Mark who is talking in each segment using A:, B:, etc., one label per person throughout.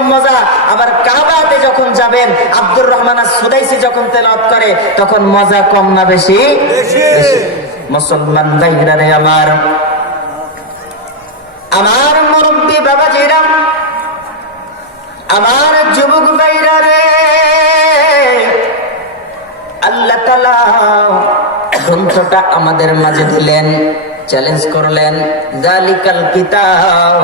A: যেরকম মজা আবার কাবাতে যখন যাবেন আব্দুর রহমান সুদাইসি যখন তেলাওয়াত করে তখন মজা কম না বেশি। মুসলমান ভাইরা রে আমার। আমার মুরব্বী বাবা জিরাম আমার যুবক ভাইরা রে আল্লাহ তালা গ্রন্থটা আমাদের মাঝে দিলেন। চ্যালেঞ্জ করলেন। দালিকাল কিতাব,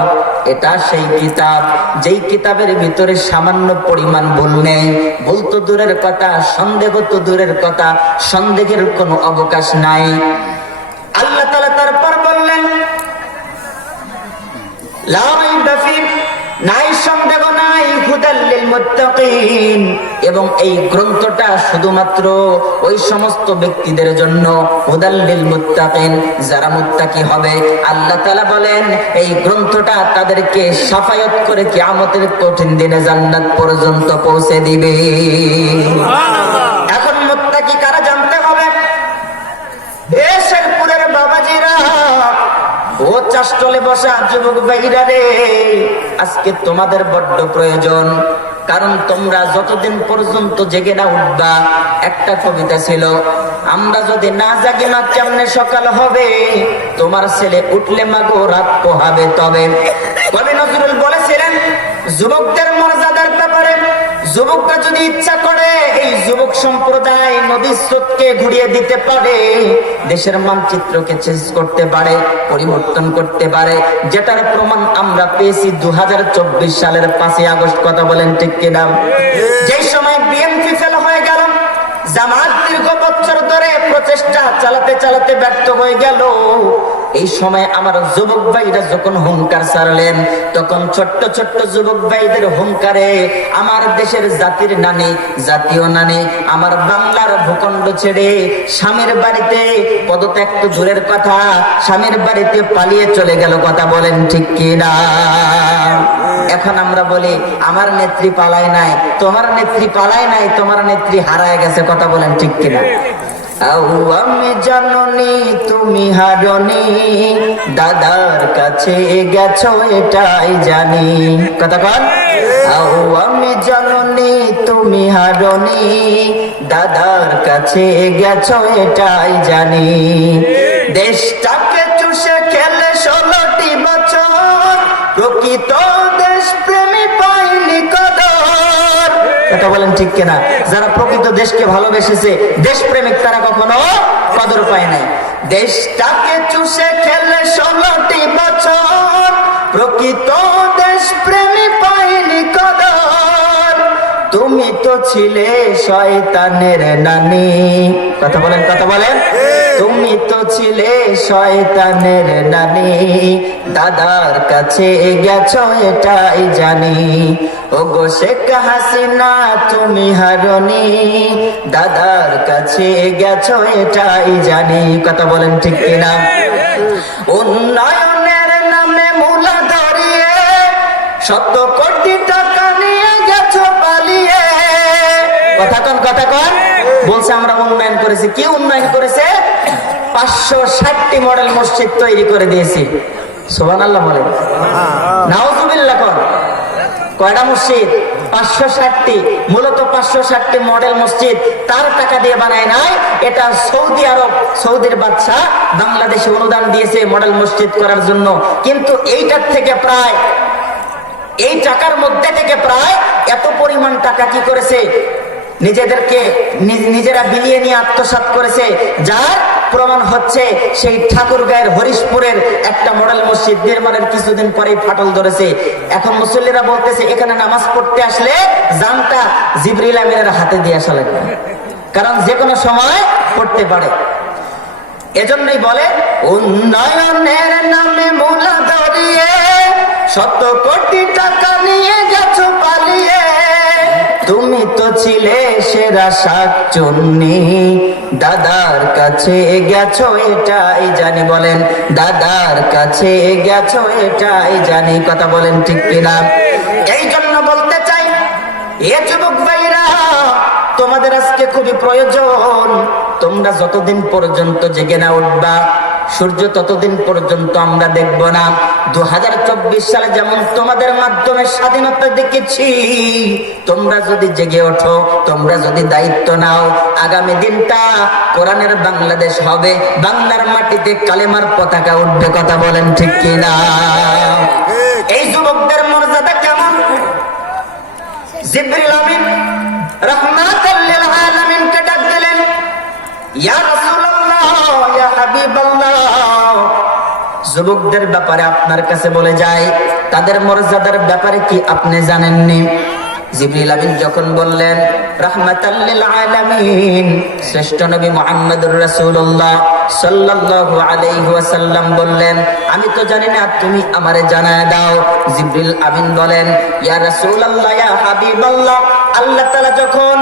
A: এটা সেই কিতাব, যেই কিতাবের ভিতরে সামান্য পরিমাণ ভুল নেই। ভুল তো দূরের কথা, সন্দেহ তো দূরের কথা, সন্দেহের কোনো অবকাশ নাই। আল্লাহ তালা তারপর বললেন, লা রাইবা নাই সন্দেহ এবং এই গ্রন্থটা শুধুমাত্র ওই সমস্ত ব্যক্তিদের জন্য হুদাল্লিল মুত্তাকিন, যারা মুত্তাকি হবে। আল্লাহ তালা বলেন, এই গ্রন্থটা তাদেরকে সাফায়াত করে কিয়ামতের কঠিন দিনে জান্নাত পর্যন্ত পৌঁছে দিবে মুত্তাকি কারা জানতে হবে দেশের পুরের বাবাজিরা চাষটলে বসা যুবক ভাইরা রে, আজকে তোমাদের বড্ড প্রয়োজন। কারণ তোমরা যতদিন পর্যন্ত জেগে না উঠবা, একটা কবিতা ছিল, আমরা যদি না জাগে না কেমনে সকাল হবে? তোমার ছেলে উঠলে মাগো রাত পোহাবে তবে। কবি নজরুল বলেছিলেন, যুবকদের ব্যাপারে যুবকরা যদি ইচ্ছা করে এই যুবক সম্প্রদায় নদীর স্রোতকে ঘুরিয়ে দিতে পারে দেশের মানচিত্রকে চেঞ্জ করতে পারে পরিবর্তন করতে পারে যেটার প্রমাণ আমরা পেয়েছি দু হাজার চব্বিশ সালের পাঁচই আগস্ট কথা বলেন ঠিক কিনা? যেই সময় বিএনপি ফেল হয়ে গেল জামাত দীর্ঘ বছর ধরে প্রচেষ্টা চালাতে চালাতে ব্যর্থ হয়ে গেল এই সময় আমার যুবক ভাইরা যখন হুঙ্কার ছাড়লেন, তখন ছোট্ট ছোট্ট যুবক ভাইদের হুঙ্কারে আমার দেশের জাতির নানি, জাতীয় নানি, আমার বাংলার ভূখণ্ড ছেড়ে স্বামীর বাড়িতে পদত্যাগ তো দূরের কথা, স্বামীর বাড়িতে পালিয়ে চলে গেল কথা বলেন ঠিক কিনা? এখন আমরা বলি, আমার নেত্রী পালায় নাই, তোমার নেত্রী পালায় নাই, তোমার নেত্রী হারায় গেছে, কথা বলেন ঠিক কিনা? আমি জাননি, তুমি হারনি। দাদার কাছে গেছো, এটাই জানি। কথা কন। আমি জাননি, তুমি হারনি। দাদার কাছে গেছো, এটাই জানি। দেশটাকে চুষে খেলে ষোলোটি বছর। প্রকৃত কথা বলেন ঠিক কিনা? যারা প্রকৃত দেশকে ভালোবেসেছে, দেশপ্রেমিক, তারা কখনো কদর পায় নাই। দেশটাকে চুষে খেলে ষোলোটি বছর, প্রকৃত দেশ প্রেমী পাইনি কদর। তুমি তো ছিলে শয়তানের নানি। কথা বলেন কথা বলেন। তুমি তো ছিলে শয়তানের নানি। দাদার কাছে গেছো এটাই জানি। ও গো শেখ হাসিনা, তুমি হারনি। দাদার কাছে গেছো এটাই জানি। কথা বলেন ঠিক কিনা? উন্নয়নের নামে মূলা ধরিয়ে শত কোটি টাকা নিয়ে গেছো পালিয়ে। কথা কন কথা কন। বলছে, আমরা উন্নয়ন করেছি। কি উন্নয়ন করেছে? পাঁচশো ষাটটি মডেল মসজিদ তৈরি করে দিয়েছি। সোহান আল্লাহ বলে নাওজুবিল্লাহ কন কয়টা মসজিদ? পাঁচশো ষাটটি। মূলত পাঁচশো ষাটটি মডেল মসজিদ তার টাকা দিয়ে বানায় নাই। এটা সৌদি আরব সৌদির বাদশা বাংলাদেশে অনুদান দিয়েছে মডেল মসজিদ করার জন্য। কিন্তু এইটার থেকে প্রায় এই টাকার মধ্যে থেকে প্রায় এত পরিমাণ টাকা কি করেছে? নিজেদেরকে নিজেরা বিলিয়ে নিয়ে আত্মসাৎ করেছে। যার প্রমাণ হচ্ছে সেই ঠাকুর গায়ের হরিশপুরের একটা মডেল মসজিদ নির্মাণের কিছুদিন পরেই ফাটল ধরেছে। এখন মুসল্লিরা বলতেছে, এখানে নামাজ পড়তে আসলে জানটা জিবরিল আমিনের হাতে দিয়ে আসা লাগবে। কারণ যে কোনো সময় পড়তে পারে। এজন্যই বলে, উন্নয়নের নামে মূলা ধরিয়ে শত কোটি টাকা নিয়ে ছিলে সেরা শাক চুন্নি দাদার কাছে গেছো এটাই জানি, বলেন, দাদার কাছে গেছো এটাই জানি, কথা বলেন ঠিক কিনা? এই জন্য বলতে চাই, এ যুবক ভাইরা, তোমাদের আজকে খুবই প্রয়োজন। তোমরা যতদিন পর্যন্ত জেগে না উঠবা সূর্য ততদিন পর্যন্ত আমরা দেখব না। দু হাজার চব্বিশ সালে যেমন তোমাদের মাধ্যমে স্বাধীনতা দেখেছি, তোমরা যদি জেগে ওঠো, তোমরা যদি দায়িত্ব নাও, আগামী দিনটা কোরআনের বাংলাদেশ হবে। বাংলার মাটিতে কালেমার পতাকা উঠবে, কথা বলেন ঠিক কিনা? এই যুবকদের মর্যাদা কেমন? ইয়া যুবকদের ব্যাপারে আপনার কাছে বলে যায় তাদের মর্যাদার ব্যাপারে কি আপনি জানেননি? আমি তো জানি না, তুমি আমারে জানায় দাও। জিবরিল আমিন বলেন, ইয়া আল্লাহ যখন